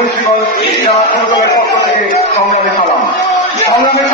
মুন্সিগঞ্জ জেলা পরিষদের পক্ষ থেকে সংগ্রামে সালাম। সংগ্রামের